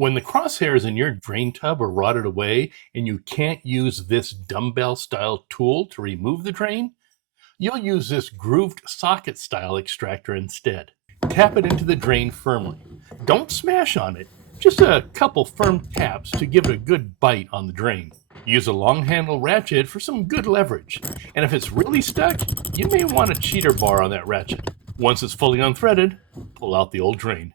When the crosshairs in your drain tub are rotted away and you can't use this dumbbell style tool to remove the drain, you'll use this grooved socket style extractor instead. Tap it into the drain firmly. Don't smash on it, just a couple firm taps to give it a good bite on the drain. Use a long handle ratchet for some good leverage, and if it's really stuck, you may want a cheater bar on that ratchet. Once it's fully unthreaded, pull out the old drain.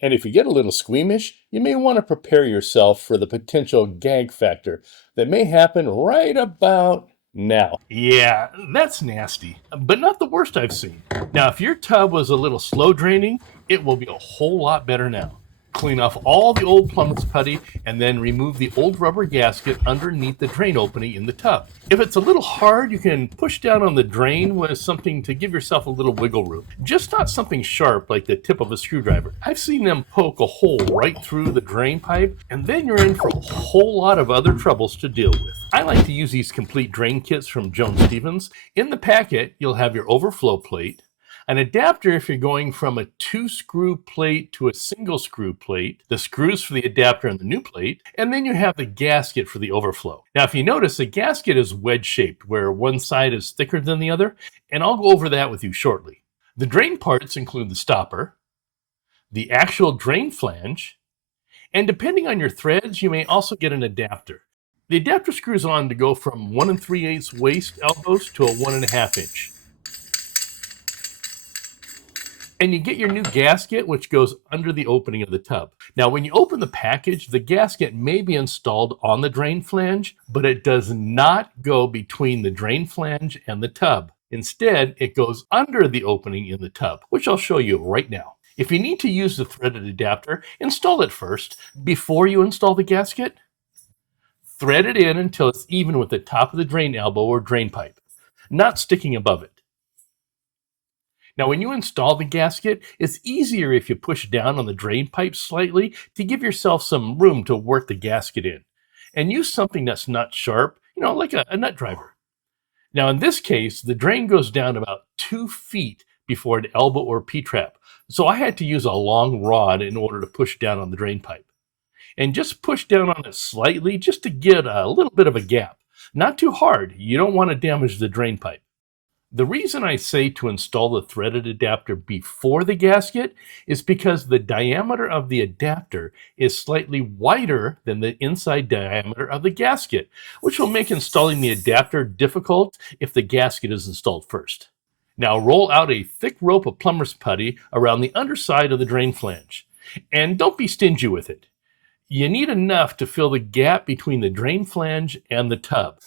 And if you get a little squeamish, you may want to prepare yourself for the potential gag factor that may happen right about now. Yeah, that's nasty, but not the worst I've seen. Now, if your tub was a little slow draining, it will be a whole lot better now. Clean off all the old plumber's putty and then remove the old rubber gasket underneath the drain opening in the tub. If it's a little hard, you can push down on the drain with something to give yourself a little wiggle room. Just not something sharp like the tip of a screwdriver. I've seen them poke a hole right through the drain pipe, and then you're in for a whole lot of other troubles to deal with. I like to use these complete drain kits from Jones Stevens. In the packet, you'll have your overflow plate, an adapter if you're going from a 2-screw plate to a single screw plate, the screws for the adapter and the new plate, and then you have the gasket for the overflow. Now, if you notice, the gasket is wedge-shaped, where one side is thicker than the other, and I'll go over that with you shortly. The drain parts include the stopper, the actual drain flange, and depending on your threads, you may also get an adapter. The adapter screws on to go from 1 3/8 waist elbows to a 1.5 inch. And you get your new gasket, which goes under the opening of the tub. Now, when you open the package, the gasket may be installed on the drain flange, but it does not go between the drain flange and the tub. Instead, it goes under the opening in the tub, which I'll show you right now. If you need to use the threaded adapter, install it first before you install the gasket. Thread it in until it's even with the top of the drain elbow or drain pipe, not sticking above it. Now, when you install the gasket, it's easier if you push down on the drain pipe slightly to give yourself some room to work the gasket in. And use something that's not sharp, like a nut driver. Now, in this case, the drain goes down about 2 feet before an elbow or P-trap. So I had to use a long rod in order to push down on the drain pipe. And just push down on it slightly just to get a little bit of a gap. Not too hard. You don't want to damage the drain pipe. The reason I say to install the threaded adapter before the gasket is because the diameter of the adapter is slightly wider than the inside diameter of the gasket, which will make installing the adapter difficult if the gasket is installed first. Now roll out a thick rope of plumber's putty around the underside of the drain flange, and don't be stingy with it. You need enough to fill the gap between the drain flange and the tub.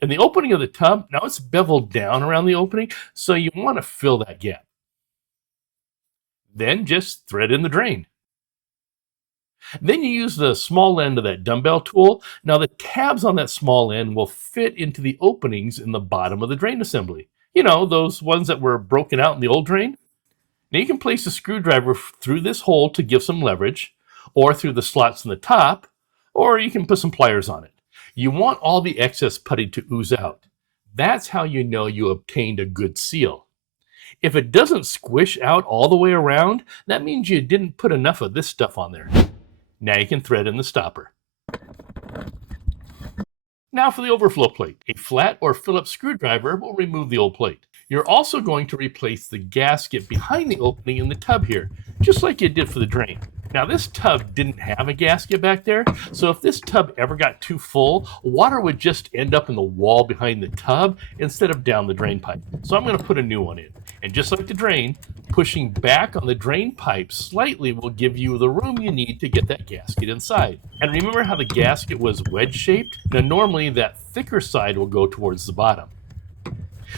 And the opening of the tub, now it's beveled down around the opening, so you want to fill that gap. Then just thread in the drain. Then you use the small end of that dumbbell tool. Now the tabs on that small end will fit into the openings in the bottom of the drain assembly. Those ones that were broken out in the old drain. Now you can place a screwdriver through this hole to give some leverage, or through the slots in the top, or you can put some pliers on it. You want all the excess putty to ooze out. That's how you know you obtained a good seal. If it doesn't squish out all the way around, that means you didn't put enough of this stuff on there. Now you can thread in the stopper. Now for the overflow plate. A flat or Phillips screwdriver will remove the old plate. You're also going to replace the gasket behind the opening in the tub here, just like you did for the drain. Now this tub didn't have a gasket back there, so if this tub ever got too full, water would just end up in the wall behind the tub instead of down the drain pipe. So I'm going to put a new one in. And just like the drain, pushing back on the drain pipe slightly will give you the room you need to get that gasket inside. And remember how the gasket was wedge-shaped? Now normally that thicker side will go towards the bottom.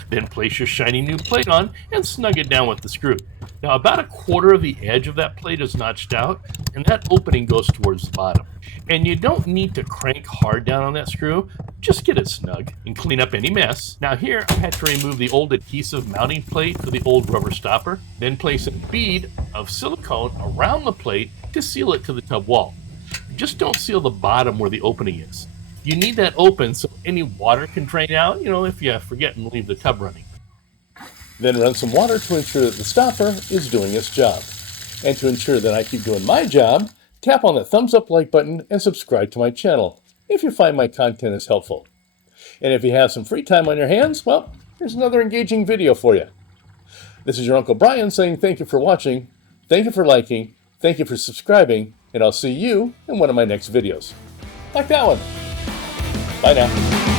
Then place your shiny new plate on and snug it down with the screw. Now about 1/4 of the edge of that plate is notched out, and that opening goes towards the bottom. And you don't need to crank hard down on that screw, just get it snug and clean up any mess. Now here I had to remove the old adhesive mounting plate for the old rubber stopper, then place a bead of silicone around the plate to seal it to the tub wall. Just don't seal the bottom where the opening is. You need that open so any water can drain out, if you forget and leave the tub running. Then run some water to ensure that the stopper is doing its job. And to ensure that I keep doing my job, Tap on the thumbs up like button and subscribe to my channel if you find my content is helpful. And if you have some free time on your hands, well, here's another engaging video for you. This is your Uncle Brian saying thank you for watching, thank you for liking, thank you for subscribing, and I'll see you in one of my next videos. Like that one. Bye now.